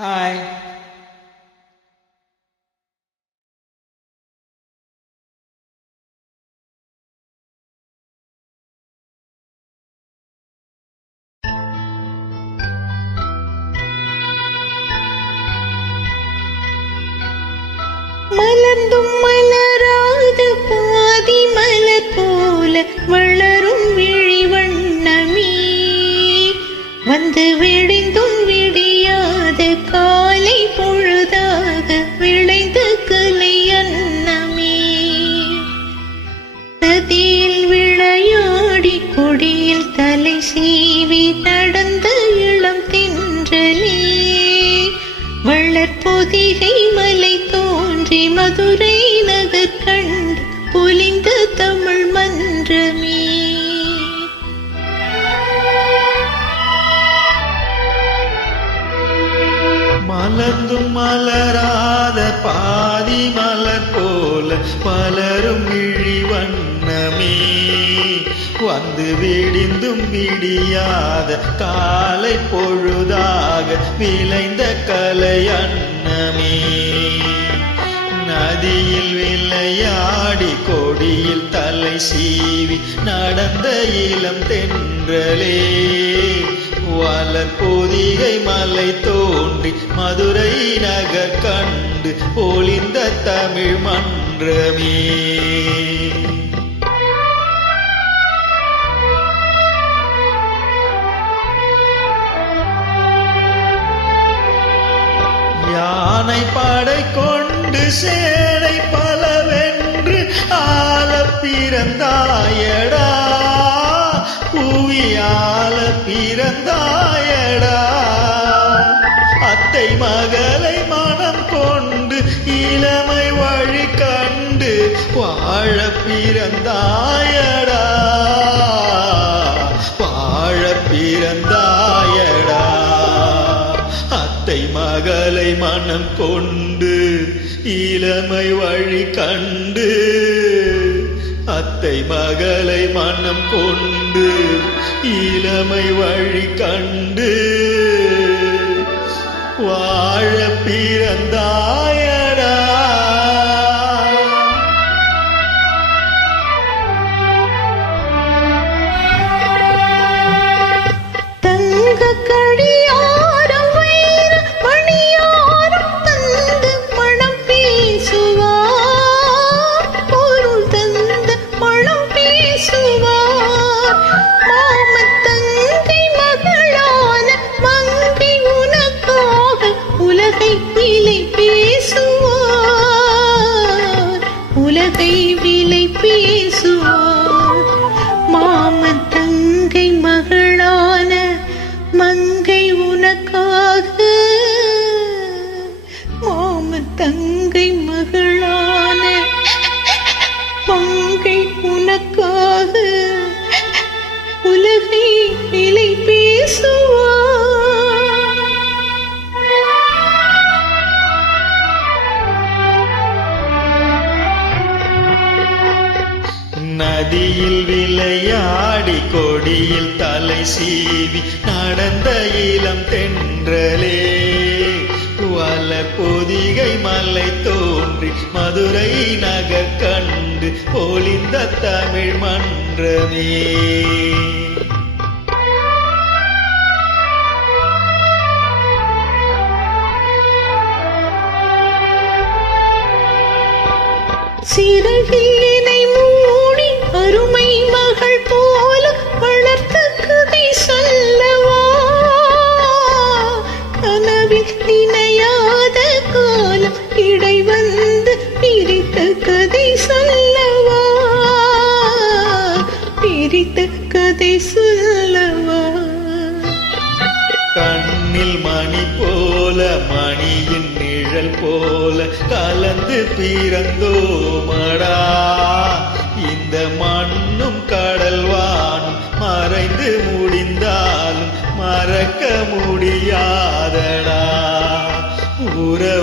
Hi. மலர்ந்தும் மலராத பாதி மலர் போல வளரும் விழி வண்ணமே, வந்து விடிந்தும் விடியாத காலை பொழுதாக விளைந்த கலை அன்னமே. நதியில் விளையாடி கொடியில் தலை சீவி நடந்த இளம் தென்றலே, வளர்பொதிகை மலை தோன்றி மதுரை நகர் கண்டு பொலிந்த தமிழ் மன்றமே. மலர்ந்தும் மலராத பாதி மலர் போல பலரும் விழி வண்ணமே, வந்து விடிந்தும் விடியாத காலை பொழுதாக விளைந்த கலை அன்னமே. நதியில் விளையாடி கொடியில் தலை சீவி நடந்த இளம் தென்றலே, வளர் பொதிகை மலை தோன்றி மதுரை நகர் கண்டு பொலிந்த தமிழ் மன்றமே. யானை படை கொண்டு சேனை பலவென்று ஆள பிறந்தாயடா, புவியால பிறந்தாயடா. அத்தை மகளை மனம் கொண்டு இளமை வழி கண்டு வாழ பிறந்தாயடா, வாழ பிறந்தாயடா. அத்தை மகளை மனம் கொண்டு இளமை வழி கண்டு, அத்தை மகளை மனம் கொண்டு இளமை வழி கண்டு வாழ பிறந்தாயடா. தங்க கடியாரம் வைர மணியாரம் தந்து மனம் பேசுவார், பொருள் தந்து மனம் பேசுவார். மாமன் தங்கை மகளான மங்கை உனக்காக உலகை விலை பேசுவார், உலகை விலை பேசுவார். மாமன் தங்கை மகளான மங்கை உனக்காக, மாமன் தங்கை மகளான மங்கை உனக்காக உலகை விலை பேசுவார். நதியில் விளையாடி கொடியில் தலை சீவி நடந்த இளம் தென்றலே, வளர் பொதிகை மலை தோன்றி மதுரை நகர் கண்டு பொலிந்த தமிழ் மன்றமே. சிறகினை மூடி அருமை மகள் போல வளர்த்த கதை சொல்லவா, கனவில் நினையாத காலம் இடை வந்து பிரித்த கதை சொல்லவா, பிரித்த கதை சொல்லவா. கண்ணில் மணி போல மணியின் நிழல் போல கலந்து பிறந்தோமடா, இந்த மண்ணும் கடல்வானும் மறைந்து முடிந்தாலும் மறக்க முடியாதடா. உறவு